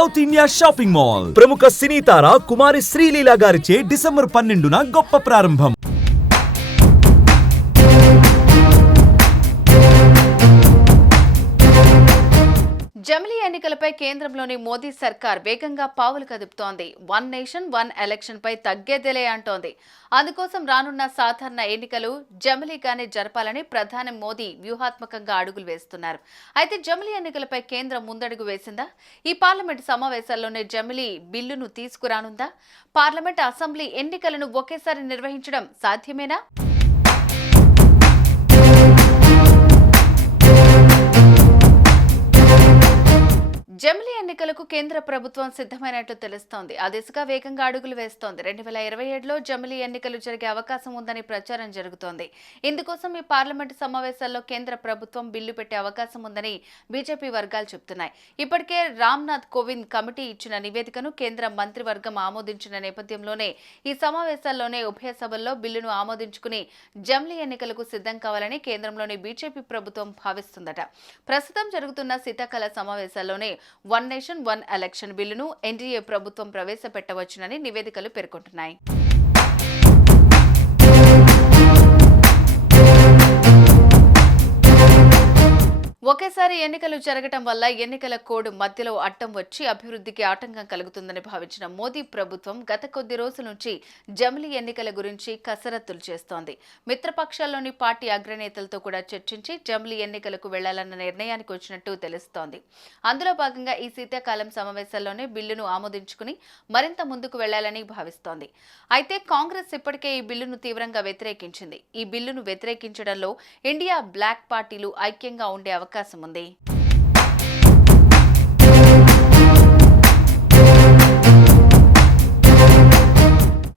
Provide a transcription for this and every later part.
South India shopping mall ప్రముఖ సినీ తార కుమారి శ్రీలీల గారిచే December 12న గొప్ప ప్రారంభం. జమిలీ ఎన్నికలపై కేంద్రంలోని మోదీ సర్కార్ వేగంగా పావులు కదుపుతోంది. వన్ నేషన్ వన్ ఎలక్షన్ పై తగ్గేదేలే అంటోంది. అందుకోసం రానున్న సాధారణ ఎన్నికలు జమిలీగానే జరపాలని ప్రధాని మోదీ వ్యూహాత్మకంగా అడుగులు వేస్తున్నారు. అయితే జమిలీ ఎన్నికలపై కేంద్రం ముందడుగు వేసిందా? ఈ పార్లమెంటు సమావేశాల్లోనే జమిలీ బిల్లును తీసుకురానుందా? పార్లమెంట్, అసెంబ్లీ ఎన్నికలను ఒకేసారి నిర్వహించడం సాధ్యమేనా? జమిలీ ఎన్నికలకు కేంద్ర ప్రభుత్వం సిద్ధమైనట్లు తెలుస్తోంది. ఆ దిశగా వేగంగా అడుగులు వేస్తోంది. 2027లో జమిలీ ఎన్నికలు జరిగే అవకాశం ఉందని ప్రచారం జరుగుతోంది. ఇందుకోసం ఈ పార్లమెంటు సమావేశాల్లో కేంద్ర ప్రభుత్వం బిల్లు పెట్టే అవకాశం ఉందని బీజేపీ వర్గాలు చెబుతున్నాయి. ఇప్పటికే రామ్నాథ్ కోవింద్ కమిటీ ఇచ్చిన నివేదికను కేంద్ర మంత్రివర్గం ఆమోదించిన నేపథ్యంలోనే ఈ సమావేశాల్లోనే ఉభయ సభల్లో బిల్లును ఆమోదించుకుని జమిలీ ఎన్నికలకు సిద్ధం కావాలని కేంద్రంలోని బీజేపీ ప్రభుత్వం భావిస్తుందట. ప్రస్తుతం జరుగుతున్న శీతాకాల సమావేశాల్లోనే వన్ నేషన్ వన్ ఎలక్షన్ బిల్లును ఎన్డీఏ ప్రభుత్వం ప్రవేశపెట్టవచ్చునని నివేదికలు పేర్కొంటున్నాయి. ఒకేసారి ఎన్నికలు జరగటం వల్ల ఎన్నికల కోడ్ మధ్యలో అడ్డం వచ్చి అభివృద్ధికి ఆటంకం కలుగుతుందని భావించిన మోదీ ప్రభుత్వం గత కొద్ది రోజుల నుంచి జమిలీ ఎన్నికల గురించి కసరత్తులు చేస్తోంది. మిత్రపక్షాల్లోని పార్టీ అగ్రనేతలతో కూడా చర్చించి జమిలీ ఎన్నికలకు వెళ్లాలన్న నిర్ణయానికి వచ్చినట్టు తెలుస్తోంది. అందులో భాగంగా ఈ శీతాకాలం సమావేశాల్లోనే బిల్లును ఆమోదించుకుని మరింత ముందుకు వెళ్లాలని భావిస్తోంది. అయితే కాంగ్రెస్ ఇప్పటికే ఈ బిల్లును తీవ్రంగా వ్యతిరేకించింది. ఈ బిల్లును వ్యతిరేకించడంలో ఇండియా బ్లాక్ పార్టీలు ఐక్యంగా ఉండే అవకాశం ఉంది.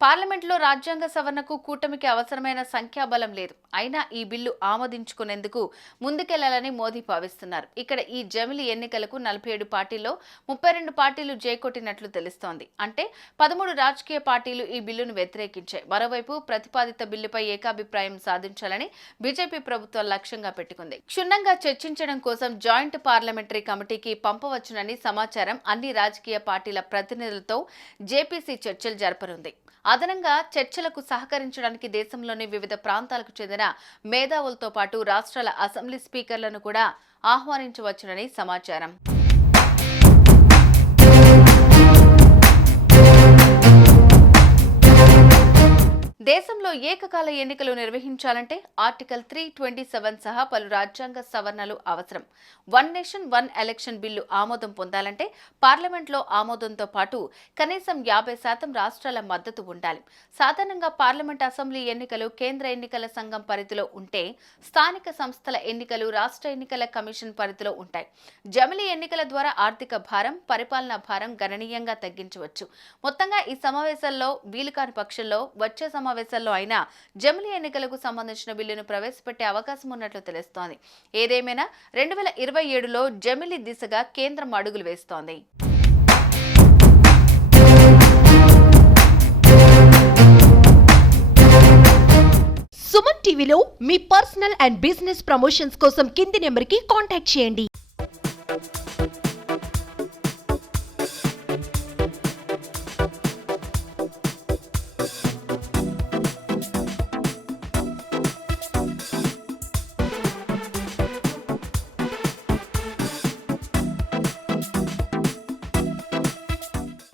పార్లమెంట్లో రాజ్యాంగ సవరణకు కూటమికి అవసరమైన సంఖ్యాబలం లేదు. అయినా ఈ బిల్లు ఆమోదించుకునేందుకు ముందుకెళ్లాలని మోదీ భావిస్తున్నారు. ఇక్కడ ఈ జమిలీ ఎన్నికలకు 47 పార్టీల్లో 32 పార్టీలు జైకొట్టినట్లు తెలుస్తోంది. అంటే 13 రాజకీయ పార్టీలు ఈ బిల్లును వ్యతిరేకించాయి. మరోవైపు ప్రతిపాదిత బిల్లుపై ఏకాభిప్రాయం సాధించాలని బీజేపీ ప్రభుత్వం లక్ష్యంగా పెట్టుకుంది. క్షుణ్ణంగా చర్చించడం కోసం జాయింట్ పార్లమెంటరీ కమిటీకి పంపవచ్చునని సమాచారం. అన్ని రాజకీయ పార్టీల ప్రతినిధులతో జేపీసీ చర్చలు జరపనుంది. అదనంగా చర్చలకు సహకరించడానికి దేశంలోని వివిధ ప్రాంతాలకు చెందిన మేధావులతో పాటు రాష్ట్రాల అసెంబ్లీ స్పీకర్లను కూడా ఆహ్వానించవచ్చునని సమాచారం. దేశంలో ఏకకాల ఎన్నికలు నిర్వహించాలంటే ఆర్టికల్ 327 సహా పలు రాజ్యాంగ సవరణలు అవసరం. One nation one election bill ఆమోదం పొందాలంటే పార్లమెంట్లో ఆమోదంతో పాటు కనీసం 50% రాష్ట్రాల మద్దతు ఉండాలి. సాధారణంగా పార్లమెంట్, అసెంబ్లీ ఎన్నికలు కేంద్ర ఎన్నికల సంఘం పరిధిలో ఉంటే స్థానిక సంస్థల ఎన్నికలు రాష్ట్ర ఎన్నికల కమిషన్ పరిధిలో ఉంటాయి. జమిలీ ఎన్నికల ద్వారా ఆర్థిక భారం, పరిపాలనా భారం గణనీయంగా తగ్గించవచ్చు. మొత్తంగా ఈ సమావేశాల్లో వీలుకాని పక్షంలో వచ్చే సమావేశాల్లో అయినా జమిలీ ఎన్నికలకు సంబంధించిన బిల్లును ప్రవేశపెట్టే అవకాశం ఉన్నట్లు తెలుస్తోంది. ఏదేమైనా 2027లో జమిలీ దిశగా కేంద్రం అడుగులు వేస్తోంది. సుమన్ టీవీలో మీ పర్సనల్ అండ్ బిజినెస్ ప్రమోషన్స్ కోసం కింది నెంబర్కి కాంటాక్ట్ చేయండి.